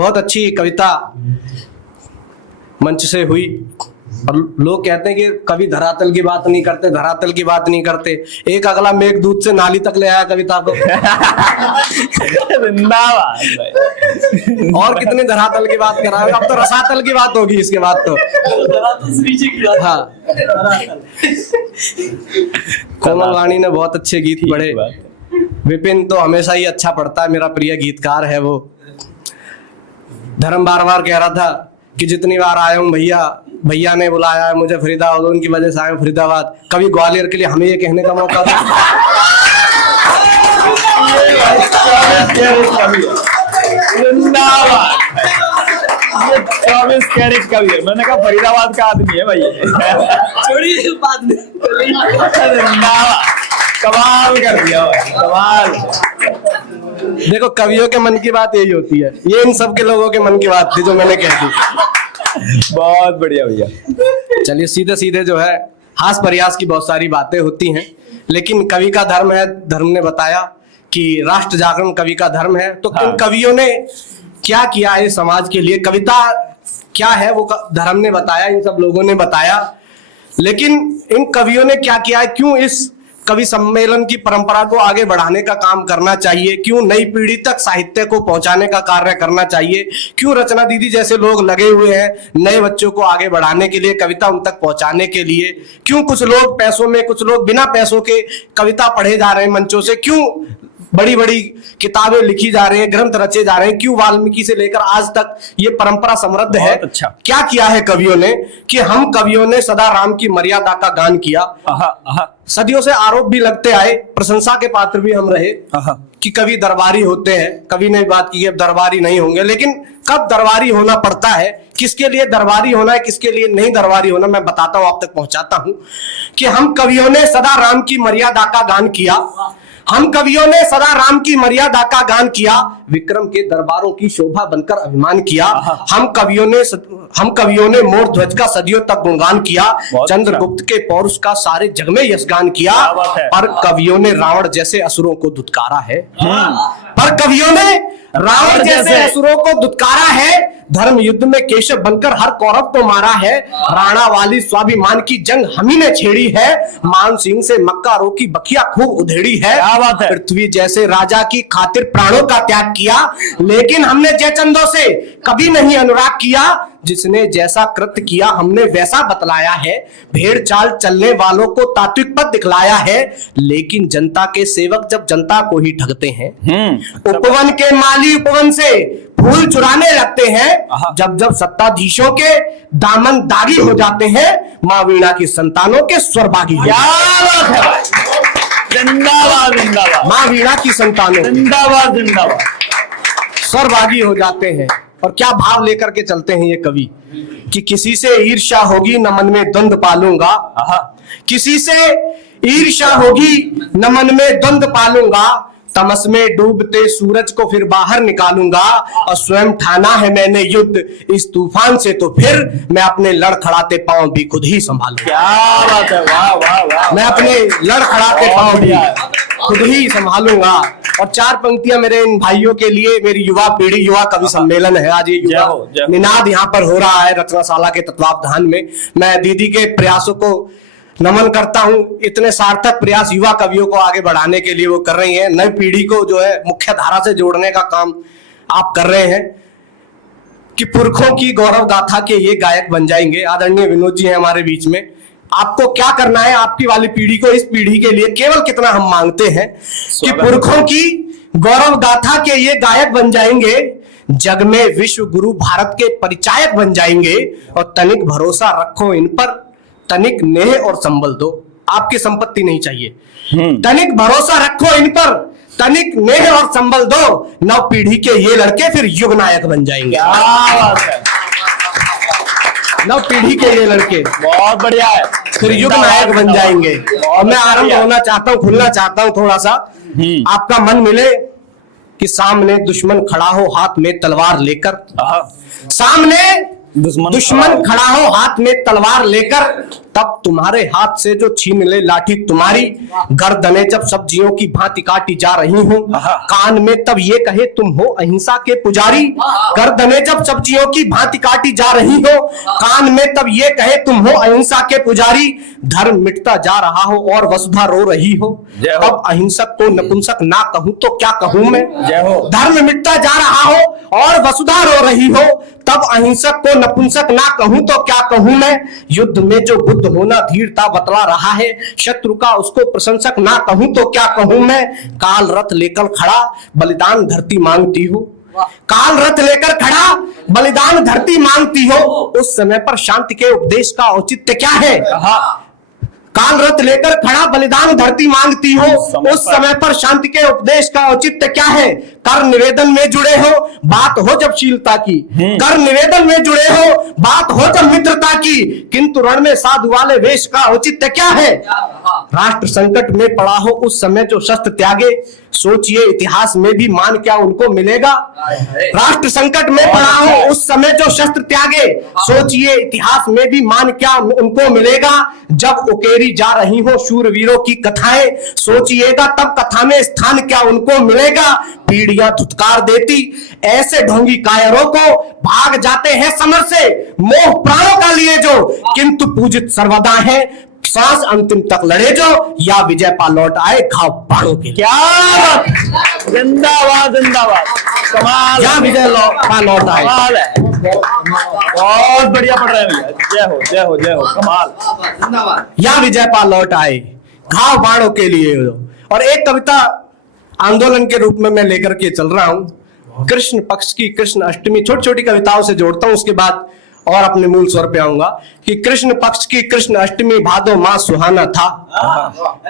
बहुत अच्छी कविता मंच से हुई। और लोग कहते हैं कि कवि धरातल की बात नहीं करते, धरातल की बात नहीं करते। एक अगला मेघदूत से नाली तक ले आया कविता को। और कितने धरातल की बात कर रहा है, अब तो रसातल की बात होगी इसके बाद तो। हाँ, कोमल वाणी ने बहुत अच्छे गीत पढ़े। विपिन तो हमेशा ही अच्छा पढ़ता है, मेरा प्रिय गीतकार है वो। धर्म बार बार कह रहा था कि जितनी बार आया हूँ भैया ने बुलाया है मुझे फरीदाबाद, उनकी वजह से आया हूँ फरीदाबाद। कभी ग्वालियर के लिए हमें ये कहने का मौका था। ये 24 कैरेट कवि है। मैंने कहा फरीदाबाद का आदमी है भाई। छोड़िए बात नहीं। कमाल कर दिया भाई, कमाल। देखो कवियों के मन की बात यही होती है, ये इन सब के लोगों के मन की बात थी जो मैंने कह दी। बहुत बढ़िया भैया। चलिए सीधे सीधे जो है हास प्रयास की बहुत सारी बातें होती हैं, लेकिन कवि का धर्म है। धर्म ने बताया कि राष्ट्र जागरण कवि का धर्म है। तो इन कवियों ने क्या किया है समाज के लिए, कविता क्या है वो धर्म ने बताया, इन सब लोगों ने बताया। लेकिन इन कवियों ने क्या किया है, क्यों इस कवि सम्मेलन की परंपरा को आगे बढ़ाने का काम करना चाहिए, क्यों नई पीढ़ी तक साहित्य को पहुंचाने का कार्य करना चाहिए, क्यों रचना दीदी जैसे लोग लगे हुए हैं नए बच्चों को आगे बढ़ाने के लिए, कविता उन तक पहुंचाने के लिए, क्यों कुछ लोग पैसों में, कुछ लोग बिना पैसों के कविता पढ़े जा रहे हैं मंचों से, क्यों बड़ी बड़ी किताबें लिखी जा रही हैं, ग्रंथ रचे जा रहे हैं, क्यों वाल्मीकि से लेकर आज तक ये परंपरा समृद्ध है। अच्छा। क्या किया है कवियों ने कि हम कवियों ने सदा राम की मर्यादा का गान किया। सदियों से आरोप भी लगते आए, प्रशंसा के पात्र भी हम रहे कि कवि दरबारी होते हैं। कवि ने बात की अब दरबारी नहीं होंगे, लेकिन कब दरबारी होना पड़ता है, किसके लिए दरबारी होना है, किसके लिए नहीं दरबारी होना, मैं बताता हूं, आप तक पहुंचाता हूं कि हम कवियों ने सदा राम की मर्यादा का गान किया। हम कवियों ने सदा राम की मर्यादा का गान किया, विक्रम के दरबारों की शोभा बनकर अभिमान किया। हम कवियों ने मोर ध्वज का सदियों तक गुणगान किया, चंद्रगुप्त के पौरुष का सारे जग में यशगान किया। पर कवियों ने रावण जैसे असुरों को दुत्कारा है। पर कवियों ने रावण जैसे असुरों को दुत्कारा है। धर्म युद्ध में केशव बनकर हर कौरव को मारा है। राणा वाली स्वाभिमान की जंग हमी ने छेड़ी है। मान सिंह से मक्का रोकी बखिया खूब उधेड़ी है। पृथ्वी जैसे राजा की खातिर प्राणों का त्याग किया, लेकिन हमने जयचंदों से कभी नहीं अनुराग किया। जिसने जैसा कृत्य किया हमने वैसा बतलाया है। भेड़ चाल चलने वालों को तात्विक पद दिखलाया है, लेकिन जनता के सेवक जब जनता को ही ठगते हैं। उपवन के माली उपवन से फूल चुराने लगते हैं। जब जब सत्ताधीशों के दामन दागी हो जाते हैं, माँ वीणा की संतानों के स्वर बागी। जिंदाबाद जिंदाबाद। माँ वीणा की संतानों जिंदाबाद जिंदाबाद। स्वर्गभागी हो जाते हैं। और क्या भाव लेकर के चलते हैं ये कवि कि किसी से ईर्ष्या होगी न मन में द्वंद पालूंगा। किसी से ईर्ष्या होगी न मन में द्वंद पालूंगा। तमस में डूबते सूरज को फिर बाहर निकालूंगा। और स्वयं ठाना है मैंने युद्ध इस तूफान से, तो फिर मैं अपने लड़खड़ाते पांव भी खुद ही संभालूंगा। क्या बात है, वाह वाह वाह। मैं अपने लड़खड़ाते पांव भी खुद ही संभालूंगा। और चार पंक्तियां मेरे इन भाइयों के लिए, मेरी युवा पीढ़ी, युवा कवि सम्मेलन है आज, ये युवा निनाद यहाँ पर हो रहा है रचनाशाला के तत्वावधान में। मैं दीदी के प्रयासों को नमन करता हूं। इतने सार्थक प्रयास युवा कवियों को आगे बढ़ाने के लिए वो कर रही हैं। नई पीढ़ी को जो है मुख्य धारा से जोड़ने का काम आप कर रहे हैं कि पुरखों की गौरव गाथा के ये गायक बन जाएंगे। आदरणीय विनोद जी हैं हमारे बीच में। आपको क्या करना है, आपकी वाली पीढ़ी को, इस पीढ़ी के लिए केवल कितना हम मांगते हैं कि पुरखों की गौरव गाथा के ये गायक बन जाएंगे, जग में विश्व गुरु भारत के परिचायक बन जाएंगे। और तनिक भरोसा रखो इन पर, तनिक नेह और संबल दो। आपकी संपत्ति नहीं चाहिए, तनिक भरोसा रखो इन पर, तनिक नेह और संबल दो। नव पीढ़ी के ये लड़के फिर युग नायक बन जाएंगे। नव पीढ़ी के ये लड़के बहुत बढ़िया है, फिर युग नायक बन जाएंगे। और मैं आरंभ होना चाहता हूँ, खुलना चाहता हूँ थोड़ा सा। आपका मन मिले कि सामने दुश्मन खड़ा हो हाथ में तलवार लेकर, सामने दुश्मन खड़ा हो हाथ में तलवार लेकर, तब तुम्हारे हाथ से जो छीन ले लाठी तुम्हारी, गर्दनें जब सब्जियों की भांति काटी जा रही हो, कान में तब ये कहे तुम हो अहिंसा के पुजारी। गर्दनें जब सब्जियों की भांति काटी जा रही हो, कान में तब ये कहे तुम हो अहिंसा के पुजारी। धर्म मिटता जा रहा हो और वसुधा रो रही हो, तब अहिंसक को नपुंसक ना कहूं तो क्या कहूं मैं। धर्म मिटता जा रहा हो और वसुधा रो रही हो, तब अहिंसक को नपुंसक ना कहूं तो क्या कहूं मैं। युद्ध में जो बुद्ध होना धीरता बतला रहा है, शत्रु का उसको प्रशंसक ना कहूं तो क्या कहूं मैं। काल रथ लेकर खड़ा बलिदान धरती मांगती हो, काल रथ लेकर खड़ा बलिदान धरती मांगती हो, उस समय पर शांति के उपदेश का औचित्य क्या है। काल रथ लेकर खड़ा बलिदान धरती मांगती हो, उस समय पर शांति के उपदेश का औचित्य क्या है। कर निवेदन में जुड़े हो बात हो जब शीलता की, कर निवेदन में जुड़े हो बात हो जब मित्रता की, किंतु रण में साधु वाले वेश का औचित्य क्या है। राष्ट्र संकट में पड़ा हो उस समय जो शस्त्र त्यागे, सोचिए इतिहास में भी मान क्या उनको मिलेगा। राष्ट्र संकट में पड़ा हो उस समय जो शस्त्र त्यागे, सोचिए इतिहास में भी मान क्या उनको मिलेगा। जब उकेरी जा रही हो शूरवीरों की कथाएं, सोचिएगा तब कथा में स्थान क्या उनको मिलेगा। पीढ़ियां धुतकार देती ऐसे ढोंगी कायरों को, भाग जाते हैं समर से मोह प्राणों का लिए जो, किंतु पूजित सर्वदा है सांस अंतिम तक लड़े जो, या विजय पा लौट आए घाव बाणों के। क्या बात, जिंदाबाद जिंदाबाद, कमाल, या विजय पा लौट आए। कमाल है, बहुत बढ़िया पढ़ रहे हैं भैया, जय हो जय हो जय हो, कमाल। या विजय पा लौट आए घाव बाणों के लिए। और एक कविता आंदोलन के रूप में मैं लेकर के चल रहा हूं, कृष्ण पक्ष की कृष्ण अष्टमी। छोटी छोटी कविताओं से जोड़ता हूं, उसके बाद और अपने मूल स्वर पे आऊंगा कि कृष्ण पक्ष की कृष्ण अष्टमी भादो माह सुहाना था।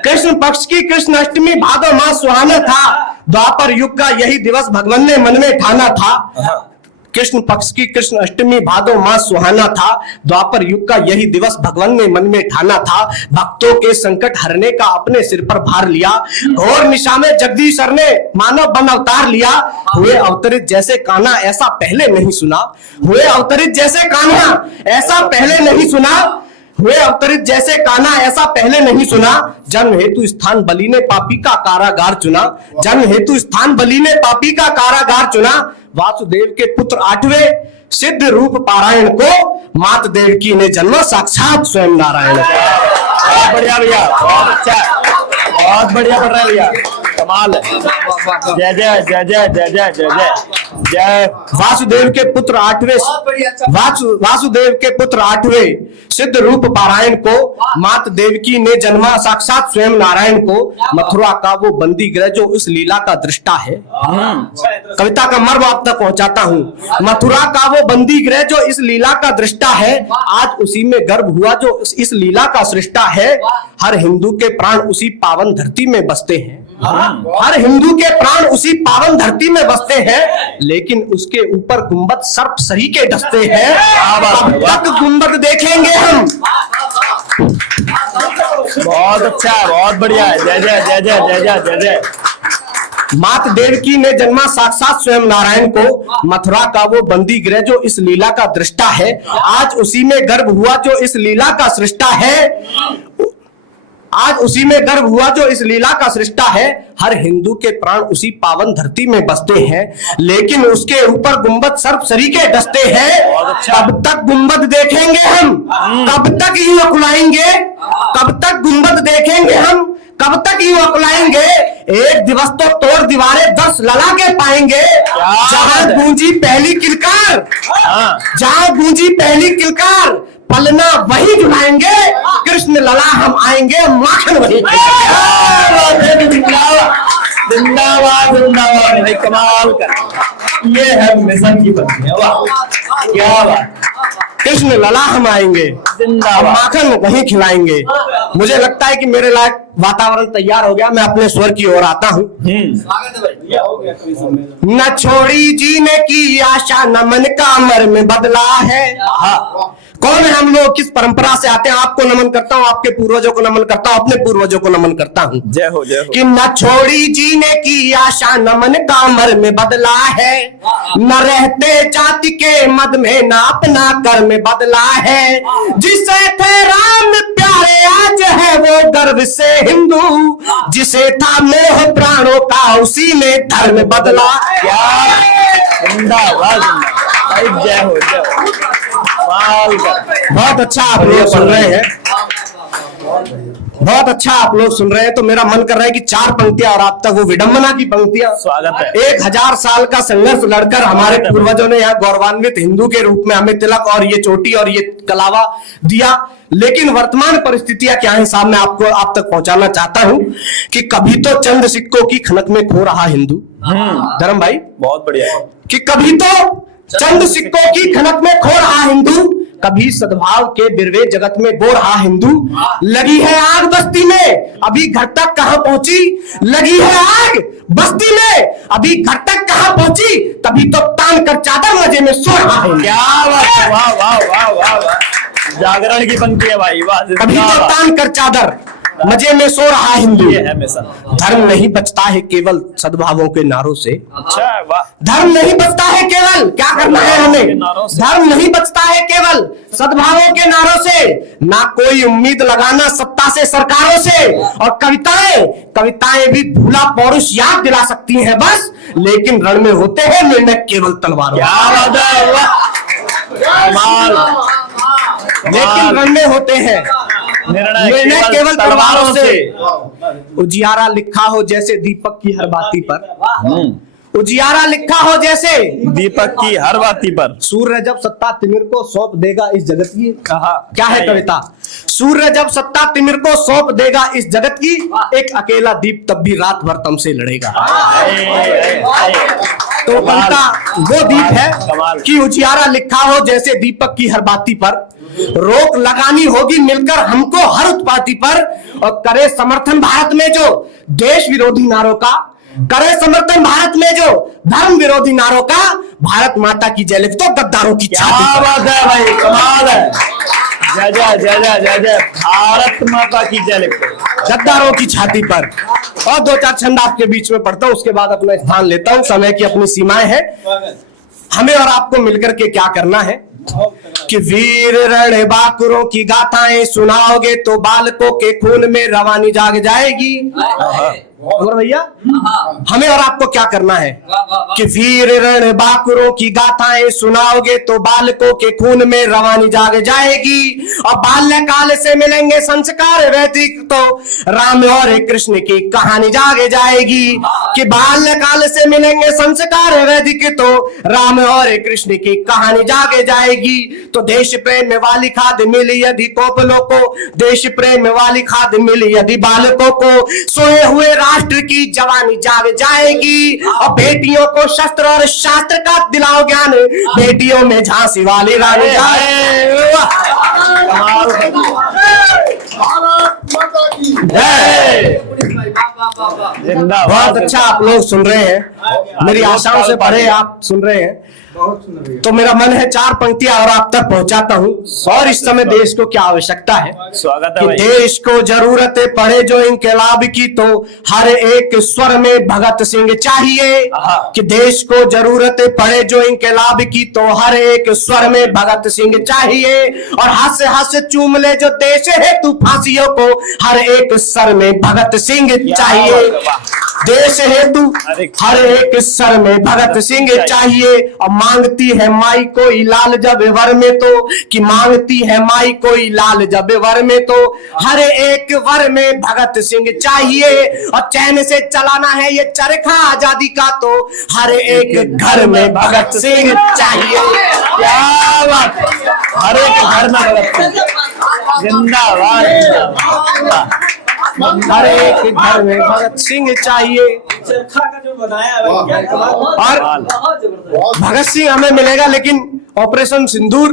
कृष्ण पक्ष की कृष्ण अष्टमी भादो माह सुहाना था, द्वापर युग का यही दिवस भगवान ने मन में ठाना था। कृष्ण पक्ष की कृष्ण अष्टमी भादो माह सुहाना था, द्वापर युग का यही दिवस भगवान ने मन में ठाना था। भक्तों के संकट हरने का अपने सिर पर भार लिया, घोर निशा में जगदीश्वर ने मानव बन अवतार लिया। हुए अवतरित जैसे कान्हा ऐसा पहले नहीं सुना, हुए अवतरित जैसे कान्हा ऐसा पहले नहीं सुना, हुए अवतरित जैसे कान्हा ऐसा पहले नहीं सुना। जन्म हेतु स्थान बलि ने पापी का कारागार चुना, जन्म हेतु स्थान बलि ने पापी का कारागार चुना। वासुदेव के पुत्र आठवें सिद्ध रूप पारायण को, मात देवकी ने जन्मा साक्षात स्वयं नारायण। बहुत बढ़िया भैया, बहुत अच्छा, बहुत बढ़िया पढ़ रहे हैं भैया, कमाल है। जय जय जय जय जय जय जय जय जय। वासुदेव के पुत्र आठवें, वासुदेव के पुत्र आठवें सिद्ध रूप पारायण को, मात देवकी ने जन्मा साक्षात स्वयं नारायण को। मथुरा का वो बंदी गृह जो इस लीला का दृष्टा है। कविता का मर्म आप तक पहुंचाता हूं। मथुरा का वो बंदी गृह जो इस लीला का दृष्टा है, आज उसी में गर्भ हुआ जो इस लीला का सृष्टा है। हर हिंदू के प्राण उसी पावन धरती में बसते हैं, हर हिंदू के प्राण उसी पावन धरती में बसते हैं, लेकिन उसके ऊपर गुंबद सर्प सही के डसते हैं। अब तक गुंबद देखेंगे हम। बहुत अच्छा, बहुत बढ़िया है, जय जय जय जय जय जय जय जय। मात देवकी ने जन्मा साक्षात स्वयं नारायण को, मथुरा का वो बंदी गृह जो इस लीला का दृष्टा है, आज उसी में गर्भ हुआ जो इस लीला का सृष्टा है। आज उसी में गर्भ हुआ जो इस लीला का सृष्टा है। हर हिंदू के प्राण उसी पावन धरती में बसते हैं, लेकिन उसके ऊपर गुंबद सर्प सरीखे डसते हैं। कब तक गुंबद देखेंगे हम, कब तक यूं अकुलाएंगे, कब तक गुंबद देखेंगे हम, कब तक यूं अकुलाएंगे। एक दिवस तो तोड़ दीवारें 10 लला के पाएंगे। जहां गूंजी पहली किलकार, जहां गूंजी पहली किलकार, पलना वही जुलाएंगे, कृष्ण लला हम आएंगे, माखन वही। जिंदाबाद जिंदाबाद भाई, कमाल कर, ये है मिशन की पत्नी, वाह क्या बात। कृष्ण लला हम आएंगे, जिंदाबाद, माखन वही खिलाएंगे। मुझे लगता है कि मेरे लायक वातावरण तैयार हो गया, मैं अपने स्वर की ओर आता हूँ। न छोड़ी जीने की आशा, न मन का मर्म बदला है, कौन है हम लोग, किस परंपरा से आते हैं। आपको नमन करता हूं, आपके पूर्वजों को नमन करता हूं, अपने पूर्वजों को नमन करता हूं। जय हो जय हो। कि न छोड़ी जीने की आशा, न मन का मर में बदला है, न रहते जाति के मद में, न अपना कर्म बदला है। जिसे थे राम प्यारे आज है वो गर्व से हिंदू, जिसे था मोह प्राणों का उसी ने धर्म बदला। जिंदाबाद भाई, जय हो जय हो। बहुत अच्छा आप लोग सुन रहे हैं, बहुत अच्छा आप लोग सुन रहे हैं। तो मेरा मन कर रहा है कि 4 पंक्तियां और आप तक वो विडंबना की पंक्तियां। स्वागत है। 1000 साल का संघर्ष लड़कर हमारे पूर्वजों ने यहाँ गौरवान्वित हिंदू के रूप में हमें तिलक और ये चोटी और ये कलावा दिया। लेकिन वर्तमान परिस्थितियां क्या है साहब, मैं आपको आप तक पहुंचाना चाहता हूं कि कभी तो चंद सिक्कों की खनक में खो रहा हिंदू। धर्म भाई बहुत बढ़िया है। कि कभी तो चंद सिक्कों की खनक में खो रहा हिंदू, कभी सद्भाव के बिरवे जगत में बो रहा हिंदू। लगी है आग बस्ती में, अभी घर तक कहां पहुंची, लगी है आग बस्ती में, अभी घर तक कहां पहुंची, तभी तो तान कर चादर मजे में सो रहा है। क्या बात, वाह वाह वाह वाह वाह। जागरण की पंक्ति है भाई, वाह। कभी तो तान कर चादर मजे में सो रहा हिंदू। ये है मिशन। धर्म नहीं बचता है केवल सद्भावों के नारों से। अच्छा वाह। धर्म नहीं बचता है केवल, क्या करना है हमें, धर्म नहीं बचता है केवल सद्भावों के नारों से। ना कोई उम्मीद लगाना सत्ता से सरकारों से। और कविताएं भी भूला पौरुष याद दिला सकती हैं बस, लेकिन रण में होते हैं निर्णय केवल तलवारों। क्या बात है, वाह। कमाल। लेकिन रण में होते हैं निर्णय केवल तलवारों से। उजियारा लिखा हो जैसे दीपक की हर बाती पर, उजियारा लिखा हो जैसे दीपक की हर बाती पर। सूर्य जब सत्ता तिमिर को सौंप देगा इस जगत की, क्या है कविता, सूर्य जब सत्ता तिमिर को सौंप देगा इस जगत की, एक अकेला दीप तब भी रात भर तम से लड़ेगा। तो कविता वो दीप है कि उजियारा लिखा हो जैसे दीपक की हर बाती पर, रोक लगानी होगी मिलकर हमको हर उत्पाती पर। और करे समर्थन भारत में जो देश विरोधी नारों का, करे समर्थन भारत में जो धर्म विरोधी नारों का, भारत माता की जय लिख तो गद्दारों की छाती। क्या बात है भाई, कमाल है। जय जय जय जय जय जय, भारत माता की जय लिख गद्दारों की छाती पर। और 2-4 छंद आपके बीच में पढ़ता हूं, उसके बाद अपना स्थान लेता हूं। समय की अपनी सीमाएं हैं, हमें और आपको मिलकर के क्या करना है कि वीर रण बाकुरों की गाथाएं सुनाओगे तो बालकों के खून में रवानी जाग जाएगी। और भैया हमें और आपको क्या करना है कि वीर रण बाकुरों की गाथाएं सुनाओगे तो बालकों के खून में रवानी जाग जाएगी। और बाल्यकाल से मिलेंगे संस्कार वैदिक तो राम और कृष्ण की कहानी जाग जाएगी। कि बाल्यकाल से मिलेंगे संस्कार वैदिक तो राम और कृष्ण की कहानी जाग जाएगी। तो देश प्रेम वाली खाद मिली यदि कोपलों को, देश प्रेम वाली खाद मिली यदि बालकों को, सोए हुए राष्ट्र की जवानी जाग जाएगी। और बेटियों को शस्त्र और शास्त्र का दिलाओ ज्ञान, बेटियों में झांसी वाली रानी जाए। बहुत अच्छा आप लोग सुन रहे हैं, मेरी आशाओं से परे आप सुन रहे हैं। तो मेरा मन है 4 पंक्तियां और आप तक पहुंचाता हूं। और इस समय देश को क्या आवश्यकता है, स्वागत है कि भाई। देश को जरूरत पड़े जो इंकलाब की तो हर एक स्वर में भगत सिंह चाहिए। कि देश को जरूरत पड़े जो इंकलाब की तो हर एक स्वर में भगत सिंह चाहिए। और हाथ से हाथ से चूम ले जो देश है तू फांसियों को, हर एक सर में भगत सिंह चाहिए। देश हेतु हर एक सर में भगत सिंह चाहिए। और मांगती है माई कोई लाल जब वर में तो, कि मांगती है माई कोई लाल जब वर में तो हर एक वर में भगत सिंह चाहिए। और चैन से चलाना है ये चरखा आजादी का तो हर एक घर में भगत सिंह चाहिए। क्या बात, हर एक घर में भगत सिंह। जिंदाबाद। हर एक घर में भगत सिंह चाहिए। चरखा का जो बनाया है भाई, क्या कमाल। और भगत सिंह हमें मिलेगा, लेकिन ऑपरेशन सिंदूर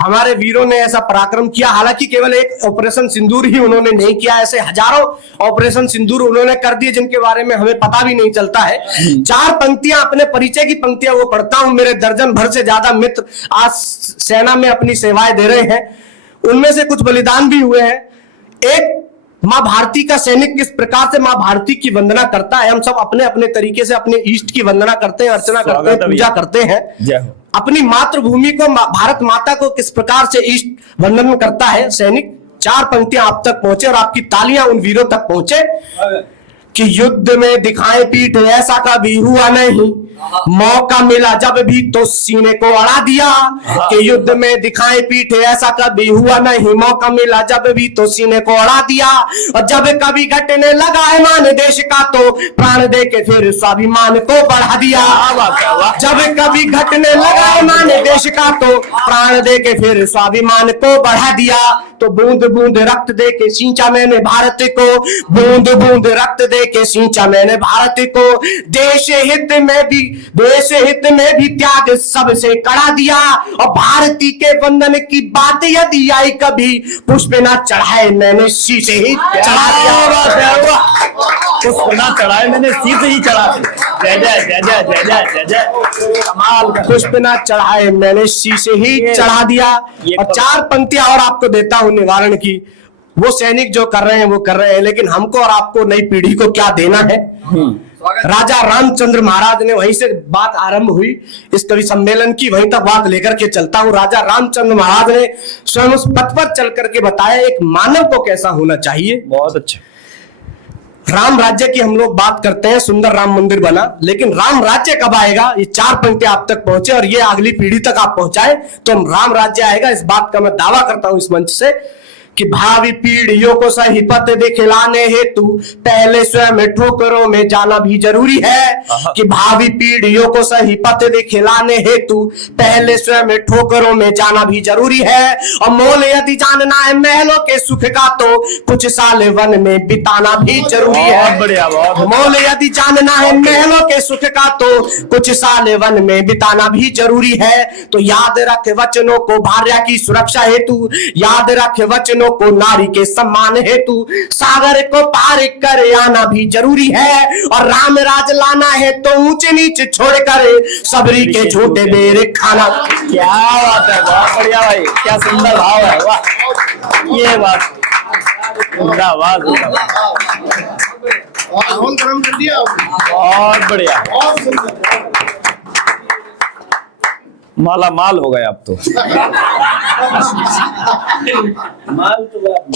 हमारे वीरों ने ऐसा पराक्रम किया। हालांकि केवल एक ऑपरेशन सिंदूर ही उन्होंने नहीं किया, ऐसे हजारों ऑपरेशन सिंदूर उन्होंने कर दिए जिनके बारे में हमें पता भी नहीं चलता है। 4 पंक्तियां, अपने परिचय की पंक्तियां वो पढ़ता हूं। मेरे दर्जन भर से ज्यादा मित्र आज सेना में अपनी सेवाएं दे रहे हैं, उनमें से कुछ बलिदान भी हुए हैं। एक माँ भारती का सैनिक किस प्रकार से माँ भारती की वंदना करता है। हम सब अपने अपने तरीके से अपने ईष्ट की वंदना करते हैं, अर्चना करते हैं, पूजा करते हैं। अपनी मातृभूमि को, भारत माता को किस प्रकार से इष्ट वंदन करता है सैनिक। 4 पंक्तियां आप तक पहुंचे और आपकी तालियां उन वीरों तक पहुंचे कि युद्ध में दिखाए पीठ, ऐसा कभी हुआ नहीं, मौका मिला जब भी तो सीने को अड़ा दिया। कि युद्ध में दिखाए पीठ, ऐसा कभी हुआ नहीं, मौका मिला जब भी तो सीने को अड़ा दिया। और जब कभी घटने लगा है मान देश का तो प्राण दे के फिर स्वाभिमान को बढ़ा दिया। जब कभी घटने लगा है मान देश का तो प्राण दे के फिर स्वाभिमान को बढ़ा दिया। तो बूंद बूंद रक्त दे के सींचा मैंने भारत को, बूंद बूंद रक्त दे के सींचा मैंने भारत को। देश हित में भी त्याग सबसे कड़ा दिया। और भारती के वंदन की बात यदि आई कभी, पुष्प ना चढ़ाए मैंने शीश ही चढ़ा दिया। पुष्प ना चढ़ाए मैंने शीश ही चढ़ा दिया। जय जय जय जय जय जय जय जय, कमाल। पुष्प ना चढ़ाए मैंने शीश ही चढ़ा दिया। और 4 पंक्तियां और आपको देता हूं निवारण की। वो सैनिक जो कर रहे हैं वो कर रहे हैं, लेकिन हमको और आपको, नई पीढ़ी को क्या देना है। राजा रामचंद्र महाराज ने, वहीं से बात आरंभ हुई इस कवि सम्मेलन की, वहीं तक बात लेकर के चलता हूं। राजा रामचंद्र महाराज ने स्वयं उस पथ पर चल करके बताया एक मानव को कैसा होना चाहिए। बहुत अच्छा। राम राज्य की हम लोग बात करते हैं, सुंदर राम मंदिर बना, लेकिन राम राज्य कब आएगा। ये 4 पंक्तियां आप तक पहुंचे और ये अगली पीढ़ी तक आप पहुंचाए तो राम राज्य आएगा। इस बात का मैं दावा करता हूं इस मंच से कि भावी पीढ़ियों को सही पथ दिखलाने हेतु पहले स्वयं ठोकरों में जाना भी जरूरी है। कि भावी पीढ़ियों को सही पथ दिखलाने हेतु पहले स्वयं ठोकरों में जाना भी जरूरी है। और मोल यदि जानना है महलों के सुख का तो कुछ साल वन में बिताना भी जरूरी है। बढ़िया। मोल यदि जानना है महलों के सुख का तो कुछ साल वन में बिताना भी जरूरी है। तो याद रख वचनों को भार्या की सुरक्षा हेतु, याद रख वचनों को नारी के सम्मान हेतु, सागर को पार कर आना भी जरूरी है। और राम राज लाना है तो ऊंचे नीचे छोड़कर सबरी के छोटे बेरे खाना। क्या बात है, बहुत बढ़िया भाई, क्या सुंदर भाव है। वाह, ये बात जिंदाबाद। बहुत बढ़िया, माला माल हो गए आप तो।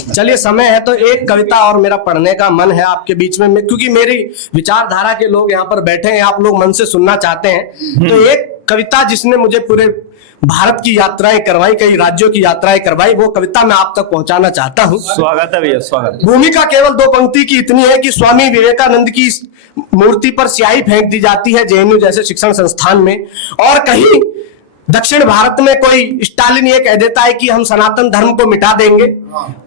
चलिए, समय है तो एक कविता और मेरा पढ़ने का मन है आपके बीच में, क्योंकि मेरी विचारधारा के लोग यहाँ पर बैठे हैं, आप लोग मन से सुनना चाहते हैं। तो एक कविता जिसने मुझे पूरे भारत की यात्राएं करवाई, कई राज्यों की यात्राएं करवाई, वो कविता मैं आप तक पहुंचाना चाहता हूं। स्वागत है भैया, स्वागत। भूमिका केवल 2 पंक्ति की इतनी है कि स्वामी विवेकानंद की मूर्ति पर स्याही फेंक दी जाती है जेएनयू जैसे शिक्षण संस्थान में, और कहीं दक्षिण भारत में कोई स्टालिन ये कह देता है कि हम सनातन धर्म को मिटा देंगे,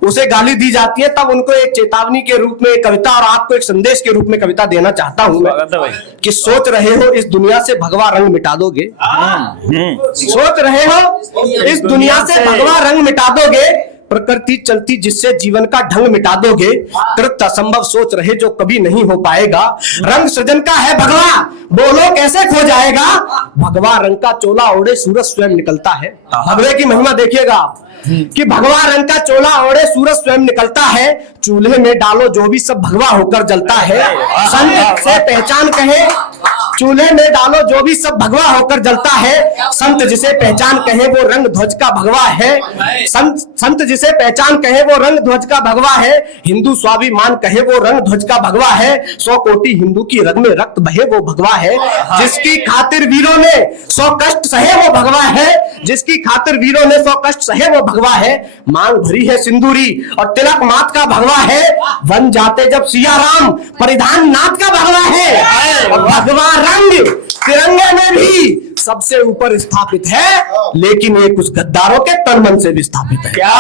उसे गाली दी जाती है, तब उनको एक चेतावनी के रूप में एक कविता और आपको एक संदेश के रूप में कविता देना चाहता हूं मैं कि सोच रहे हो इस दुनिया से भगवा रंग मिटा दोगे। सोच रहे हो इस दुनिया से भगवा रंग मिटा दोगे, प्रकृति चलती जिससे जीवन का ढंग मिटा दोगे। कृत असंभव सोच रहे जो कभी नहीं हो पाएगा। रंग सृजन का है भगवा, बोलो कैसे खो जाएगा। भगवा रंग का चोला ओढ़े सूरज स्वयं निकलता है। भगवे की महिमा देखिएगा आप कि भगवा रंग का चोला ओढ़े सूरज स्वयं निकलता है। चूल्हे में डालो जो भी सब भगवा होकर जलता है। संत से पहचान कहे, चूल्हे में डालो जो भी सब भगवा होकर जलता है। संत जिसे पहचान कहे वो रंग ध्वज का भगवा है। संत जिसे पहचान कहे वो रंग ध्वज का भगवा है। हिंदू स्वाभिमान कहे वो रंग ध्वज का भगवा है। 100 कोटि हिंदू की रग में रक्त बहे वो भगवा है। जिसकी खातिर वीरों ने 100 कष्ट सहे वो भगवा है। जिसकी खातिर वीरों ने 100 कष्ट सहे वो भगवा है। मांग भरी है सिंदूरी और तिलक मात का भगवा है। वन जाते जब सिया राम परिधान नाथ का भगवा है। और भगवा रंग तिरंगे में भी सबसे ऊपर स्थापित है, लेकिन ये कुछ गद्दारों के तन मन से विस्थापित है। क्या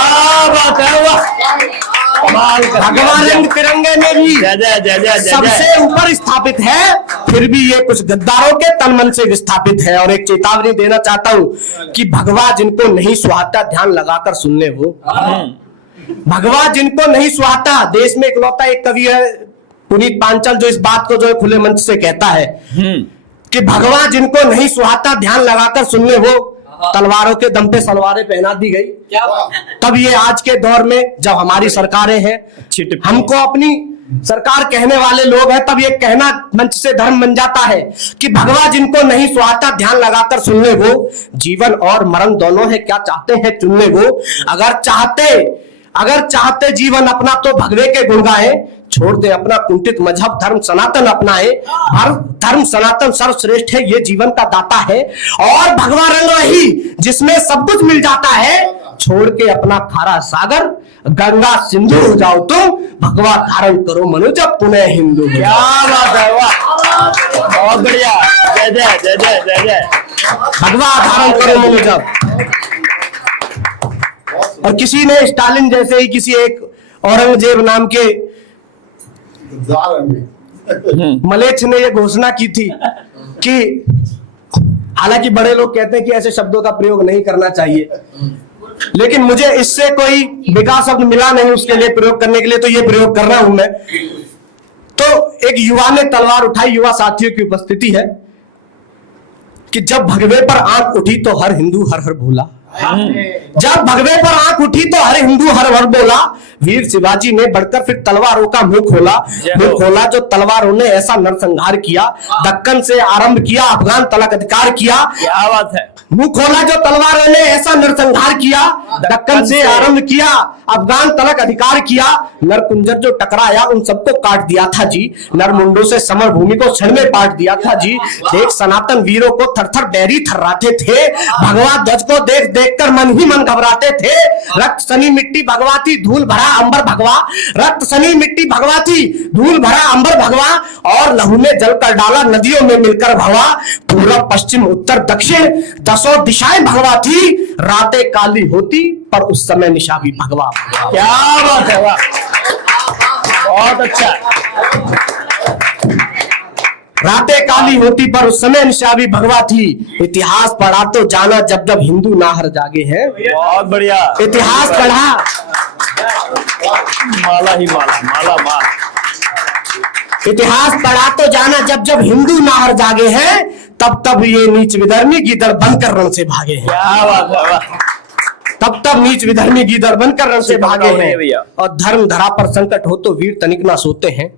बात है, वाह। कमाल कर दिया। भगवा रंग तिरंगे में भी जय जय जय जय जय सबसे ऊपर स्थापित है, फिर भी ये कुछ गद्दारों के तन मन से विस्थापित है। और एक चेतावनी देना चाहता हूं कि भगवा जिनको नहीं सुहाता ध्यान लगाकर सुन ले वो। भगवा जिनको नहीं सुहाता, देश में इकलौता एक कवि है पुनीत पांचाल जो इस बात को जो है खुले मंच से कहता है कि भगवा जिनको नहीं सुहाता ध्यान लगाकर सुन ले वो, तलवारों के दम पे सलवारें पहना दी गई। तब ये आज के दौर में जब हमारी सरकारें हैं, हमको अपनी सरकार कहने वाले लोग हैं, तब ये कहना मंच से धर्म बन जाता है कि भगवा जिनको नहीं सुहाता ध्यान लगाकर सुन ले वो, जीवन और मरण दोनों है क्या चाहते हैं चुन ले वो। अगर चाहते जीवन अपना तो भगवे के गुण गाए, छोड़ दे अपना कुंठित मजहब धर्म सनातन अपनाए। धर्म सनातन सर्वश्रेष्ठ है, ये जीवन का दाता है। और भगवा रंग वही जिसमें सब कुछ मिल जाता है, छोड़ के अपना खारा सागर गंगा सिंधु हो जाओ तुम, भगवा धारण करो मनुज पुनः हिंदू। क्या बात है, वाह बहुत बढ़िया। जय जय जय जय जय जय। भगवा धारण करो मनुज। और किसी ने स्टालिन जैसे ही किसी एक औरंगजेब नाम के मलेच्छ ने यह घोषणा की थी कि हालांकि बड़े लोग कहते हैं कि ऐसे शब्दों का प्रयोग नहीं करना चाहिए, लेकिन मुझे इससे कोई बेकार शब्द मिला नहीं उसके लिए प्रयोग करने के लिए, तो ये प्रयोग कर रहा हूं मैं। तो एक युवा ने तलवार उठाई, युवा साथियों की उपस्थिति है कि जब भगवे पर आंख उठी तो हर हिंदू हर हर बोला। जब भगवे पर आंख उठी तो हर हिंदू हर हर बोला। वीर शिवाजी ने बढ़कर फिर तलवारों का मुंह खोला जो तलवारों ने ऐसा नरसंहार किया, दक्कन से आरंभ किया अफगान तलक अधिकार किया। क्या बात है। मुंह खोला जो तलवारों ने ऐसा नरसंहार किया, दक्कन से आरंभ किया अफगान तलक अधिकार किया। नरकुंजर जो टकराया उन सबको काट दिया था जी, नरमुंडों से समर भूमि को क्षण में पाट दिया था जी। देख सनातन वीरों को थर-थर बैरी थर्राते थे, भगवा ध्वज को देख देखकर मन ही मन घबराते थे। रक्त सनी मिट्टी भगवा थी धूल भरा अंबर भगवा, रक्त सनी मिट्टी भगवा थी धूल भरा अंबर भगवा। और लहू में जल कर डाला नदियों में मिलकर भगवा, पूर्व पश्चिम उत्तर दक्षिण दसों दिशाएं भगवा थी। रातें काली होती पर उस समय निशा भी भगवा। क्या बात है, वाह बहुत अच्छा। रातें काली होती पर उस समय निशा भी भगवा थी। इतिहास पढ़ा तो जाना जब जब हिंदू नाहर जागे हैं। बहुत बढ़िया। इतिहास पढ़ा, माला ही माला, माला माल। इतिहास पढ़ा तो जाना जब जब हिंदू नाहर जागे हैं, तब तब ये नीच विधर्मी गीदड़ बनकर रण से भागे हैं। क्या बात है, वाह। तब तब नीच विधर्मी गीदड़ बनकर रण से भागे हैं। और धर्म धरा पर संकट हो तो वीर तनिक ना सोते हैं।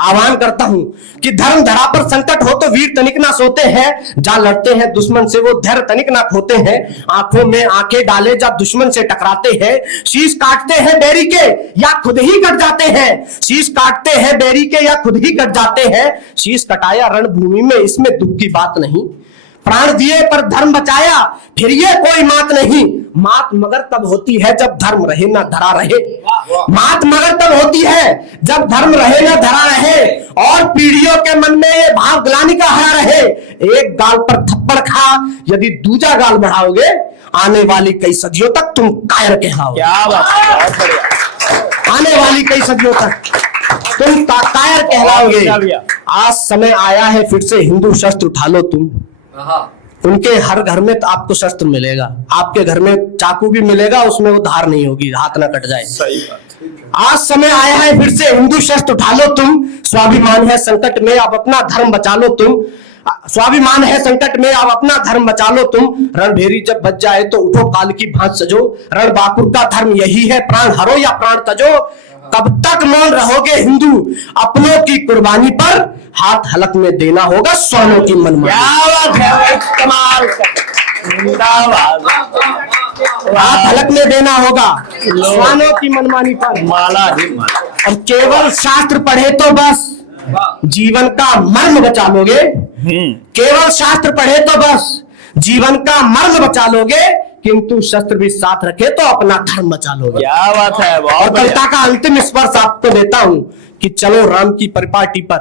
आह्वान करता हूं कि धर्म धरा पर संकट हो तो वीर तनिक ना सोते हैं, जहां लड़ते हैं दुश्मन से वो धैर्य तनिक ना खोते हैं। आंखों में आंखें डाले जब दुश्मन से टकराते हैं, शीश काटते हैं बैरी के या खुद ही कट जाते हैं। शीश काटते हैं बैरी के या खुद ही कट जाते हैं। शीश कटाया रणभूमि में इसमें दुख की बात नहीं, प्राण दिए पर धर्म बचाया फिर ये कोई मात नहीं। मात मगर तब होती है जब धर्म रहे ना धरा रहे। मात मगर तब होती है जब धर्म रहे ना धरा रहे, और पीढ़ियों के मन में ये भाव ग्लानि का हरा रहे। एक गाल पर थप्पड़ खा यदि दूजा गाल बढ़ाओगे, आने वाली कई सदियों तक तुम कायर कहलाओगे। क्या बात है, बहुत बढ़िया। आने वाली कई सदियों तक तुम कायर कहलाओगे। आज समय आया है फिर से हिंदू शस्त्र उठा लो तुम। उनके हर घर में तो आपको शस्त्र मिलेगा, आपके घर में चाकू भी मिलेगा, उसमें वो धार नहीं होगी, हाथ ना कट जाए। सही बात। आज समय आया है फिर से हिंदू शस्त्र उठा लो तुम। स्वाभिमान है संकट में अब अपना धर्म बचा लो तुम। स्वाभिमान है संकट में अब अपना धर्म बचा लो तुम। रणभेरी जब बच जाए तो उठो काल की भांत सजो। रणबांकुर का धर्म यही है प्राण हरो या प्राण तजो। कब तक मौन रहोगे हिंदू, अपनों की कुर्बानी पर हाथ हलक में देना होगा स्वानों की मनमानी। क्या बात है, कमाल। हाथ हलक में देना होगा स्वानों की मनमानी पर। माला ही माला। और केवल शास्त्र पढ़े तो बस जीवन का मर्म बचा लोगे। केवल शास्त्र पढ़े तो बस जीवन का मर्म बचा लोगे, किंतु शस्त्र भी साथ रखे तो अपना धर्म बचा लोगे। क्या बात है, बहुत और कविता का अंतिम स्पर्श आपको देता हूं कि चलो राम की परिपाटी पर,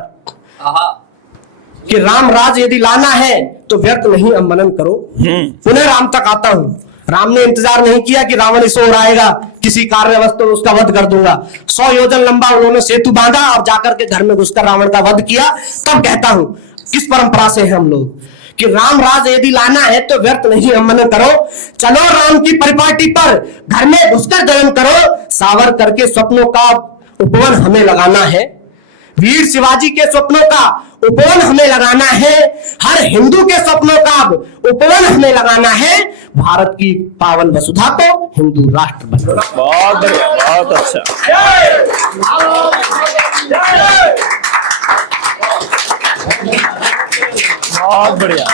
कि राम राज यदि लाना है तो व्यर्थ नहीं अब मनन करो। पुनः राम तक आता हूं। राम ने इंतजार नहीं किया कि रावण इस ओर आएगा, किसी कार्यवश तो उसका वध कर दूंगा। 100 योजन लंबा उन्होंने सेतु बांधा और जाकर के घर में घुसकर रावण का वध किया। तब कहता हूं किस परंपरा से हैं हम लोग कि राम राज यदि लाना है तो व्यर्थ नहीं हमने करो, चलो राम की परिपाटी पर घर में घुसकर जन्म करो। सावरकर के स्वप्नों का उपवन हमें लगाना है, वीर शिवाजी के स्वप्नों का उपवन हमें लगाना है, हर हिंदू के स्वप्नों का उपवन हमें लगाना है, भारत की पावन वसुधा को हिंदू राष्ट्र बनाना। बहुत बढ़िया, बहुत अच्छा। बहुत बढ़िया।